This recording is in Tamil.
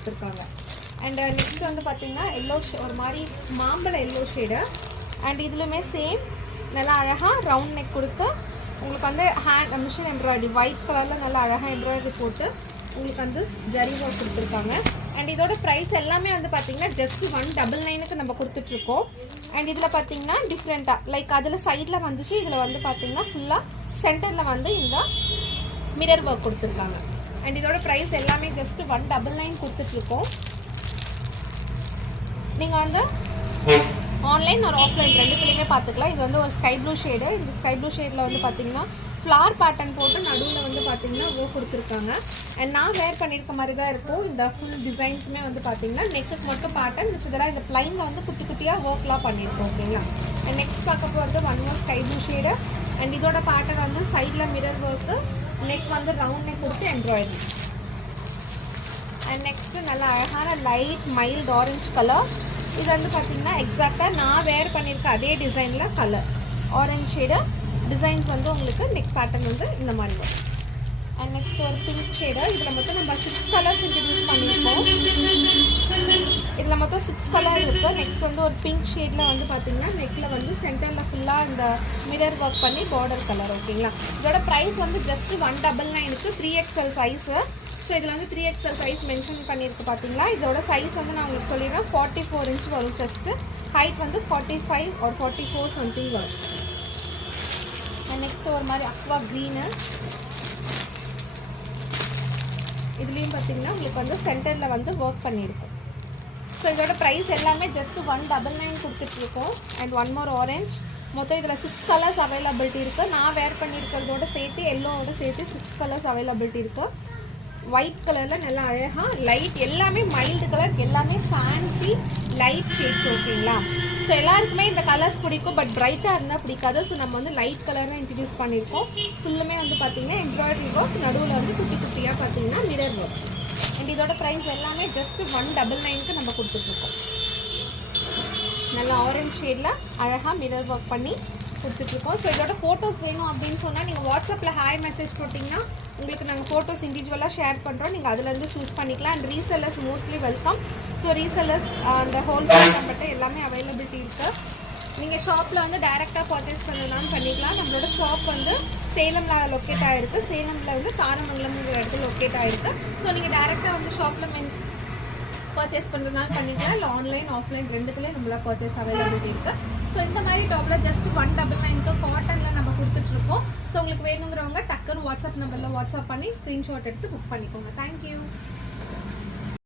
கொடுத்துருக்காங்க. அண்ட் நெக்ஸ்ட் வந்து பார்த்தீங்கன்னா எல்லோ ஒரு மாதிரி மாம்பழ எல்லோ ஷேடு. அண்ட் இதுலையுமே சேம் நல்லா அழகாக ரவுண்ட் நெக் கொடுத்து உங்களுக்கு வந்து ஹேண்ட் மிஷின் எம்ப்ராய்டரி ஒயிட் கலரில் நல்லா அழகாக எம்ப்ராய்டரி போட்டு உங்களுக்கு வந்து ஜரி ஒர்க் கொடுத்துருக்காங்க. அண்ட் இதோட ப்ரைஸ் எல்லாமே வந்து பார்த்தீங்கன்னா ஜஸ்ட் 199க்கு நம்ம கொடுத்துட்ருக்கோம். அண்ட் இதில் பார்த்தீங்கன்னா டிஃப்ரெண்ட்டாக லைக் அதில் சைடில் வந்துச்சு, இதில் வந்து பார்த்தீங்கன்னா ஃபுல்லாக சென்டரில் வந்து இந்த மிரர் ஒர்க் கொடுத்துருக்காங்க. அண்ட் இதோட ப்ரைஸ் எல்லாமே ஜஸ்ட் 199 கொடுத்துட்ருக்கோம். நீங்கள் வந்து ஆன்லைன் ஒரு ஆஃப்லைன் ரெண்டுத்துலேயுமே பார்த்துக்கலாம். இது வந்து ஒரு ஸ்கை ப்ளூ ஷேடு. இந்த ஸ்கை ப்ளூ ஷேடில் வந்து பார்த்தீங்கன்னா ஃப்ளார் பேட்டர்ன் போட்டு நடுவில் வந்து பார்த்தீங்கன்னா ஒர்க் கொடுத்துருக்காங்க. அண்ட் நான் வேர் பண்ணியிருக்க மாதிரி தான் இருக்கும். இந்த ஃபுல் டிசைன்ஸுமே வந்து பார்த்தீங்கன்னா நெக்குக்கு மட்டும் பேட்டர்ன் வச்சதெல்லாம் இந்த ப்ளைனில் வந்து குட்டி குட்டியாக ஒர்க்லாம் பண்ணியிருக்கோம். ஓகேங்களா. அண்ட் நெக்ஸ்ட் பார்க்க போகிறது one more sky blue shade. And இதோட பேட்டர்ன் வந்து சைடில் மிரர் ஒர்க்கு, நெக் வந்து ரவுண்ட் நெக் கொடுத்து எம்ப்ராய்டரி. அண்ட் நெக்ஸ்ட்டு நல்லா அழகான லைட் மைல்டு ஆரஞ்சு கலர். இது வந்து பார்த்தீங்கன்னா எக்ஸாக்டாக நான் வேர் பண்ணியிருக்க அதே டிசைனில் கலர் ஆரஞ்சு ஷேடு டிசைன்ஸ் வந்து உங்களுக்கு நெக் பேட்டர்ன் வந்து இந்த மாதிரி வரும். அண்ட் நெக்ஸ்ட் ஒரு பிங்க் ஷேடு. இதில் மொத்தம் நம்ம 6 கலர்ஸ் இன்ட்ரடியூஸ் பண்ணியிருக்கோம். இதில் மொத்தம் 6 கலர் இருக்குது. நெக்ஸ்ட் வந்து ஒரு பிங்க் ஷேடில் வந்து பார்த்தீங்கன்னா நெக்கில் வந்து சென்டரில் ஃபுல்லாக இந்த மிரர் ஒர்க் பண்ணி பார்டர் கலர். ஓகேங்களா. இதோட ப்ரைஸ் வந்து ஜஸ்ட் 199க்கு 3XL சைஸு. ஸோ இதில் வந்து 3XL சைஸ் மென்ஷன் பண்ணியிருக்கு பார்த்தீங்களா. இதோட சைஸ் வந்து நான் உங்களுக்கு சொல்லிடுறேன். 44 இன்ச் வரும் செஸ்ட்டு. ஹைட் வந்து 45 or 44 சம்திங் வரும். அண்ட் நெக்ஸ்ட் ஒரு மாதிரி அக்வா க்ரீனு. இதுலேயும் பார்த்தீங்கன்னா உங்களுக்கு வந்து சென்டரில் வந்து ஒர்க் பண்ணியிருக்கும். ஸோ இதோட ப்ரைஸ் எல்லாமே ஜஸ்ட் 199 கொடுத்துட்ருக்கோம். And one more orange. மொத்தம் இதில் 6 கலர்ஸ் அவைலபிலிட்டி இருக்குது. நான் வேர் பண்ணியிருக்கிறதோட சேர்த்து எல்லோவோட சேர்த்து 6 கலர்ஸ் அவைலபிலிட்டி இருக்குது. ஒயிட் கலரில் நல்லா அழகாக லைட் எல்லாமே மைல்டு கலர், எல்லாமே ஃபேன்சி லைட் ஷேட்ஸ். ஓகேங்களா. ஸோ எல்லாருக்குமே இந்த கலர்ஸ் பிடிக்கும், பட் பிரைட்டாக இருந்தால் பிடிக்காது. ஸோ நம்ம வந்து லைட் கலராக இன்ட்ரடியூஸ் பண்ணியிருக்கோம். ஃபுல்லுமே வந்து பார்த்தீங்கன்னா எம்ப்ராய்டரி ஒர்க், நடுவில் வந்து குட்டி குட்டியாக பார்த்தீங்கன்னா மிரர் ஒர்க். அண்ட் இதோட ப்ரைஸ் எல்லாமே ஜஸ்ட் 199க்கு நம்ம கொடுத்துட்ருக்கோம். நல்லா ஆரஞ்ச் ஷேடில் அழகாக மிரர் ஒர்க் பண்ணி கொடுத்துட்ருக்கோம். ஸோ இதோட ஃபோட்டோஸ் வேணும் அப்படின்னு சொன்னால் நீங்கள் வாட்ஸ்அப்பில் ஹாய் மெசேஜ் போட்டிங்கன்னா உங்களுக்கு நாங்கள் ஃபோட்டோஸ் இண்டிவிஜுவலாக ஷேர் பண்ணுறோம். நீங்கள் அதுலேருந்து சூஸ் பண்ணிக்கலாம். And resellers mostly welcome. So resellers அந்த ஹோல்சேல் நம்மகிட்ட எல்லாமே அவைலபிலிட்டி இருக்குது. நீங்கள் ஷாப்பில் வந்து டைரெக்டாக பர்ச்சேஸ் பண்ணலாம் பண்ணிக்கலாம். நம்மளோட ஷாப் வந்து சேலமில் லொக்கேட் ஆகிருக்கு. சேலமில் வந்து தாரமங்கலம்ங்கிற இடத்துல லொக்கேட் ஆகிருக்கு. ஸோ நீங்கள் டைரெக்டாக வந்து ஷாப்பில் பர்ச்சேஸ் பண்ணுறதுனால பண்ணிக்கலாம். இல்லை ஆன்லைன் ஆஃப்லைன் ரெண்டுத்துலேயும் நம்மளால் பர்ச்சேஸ் அவைலபிலிட்டி இருக்குது. ஸோ இந்த மாதிரி டாப்பில் ஜஸ்ட் 199க்கு காட்டனில் நம்ம கொடுத்துட்ருக்கோம். ஸோ உங்களுக்கு வேணுங்கிறவங்க டக்குன்னு வாட்ஸ்அப் நம்பரில் வாட்ஸ்அப் பண்ணி ஸ்க்ரீன்ஷாட் எடுத்து புக் பண்ணிக்கோங்க. தேங்க்யூ.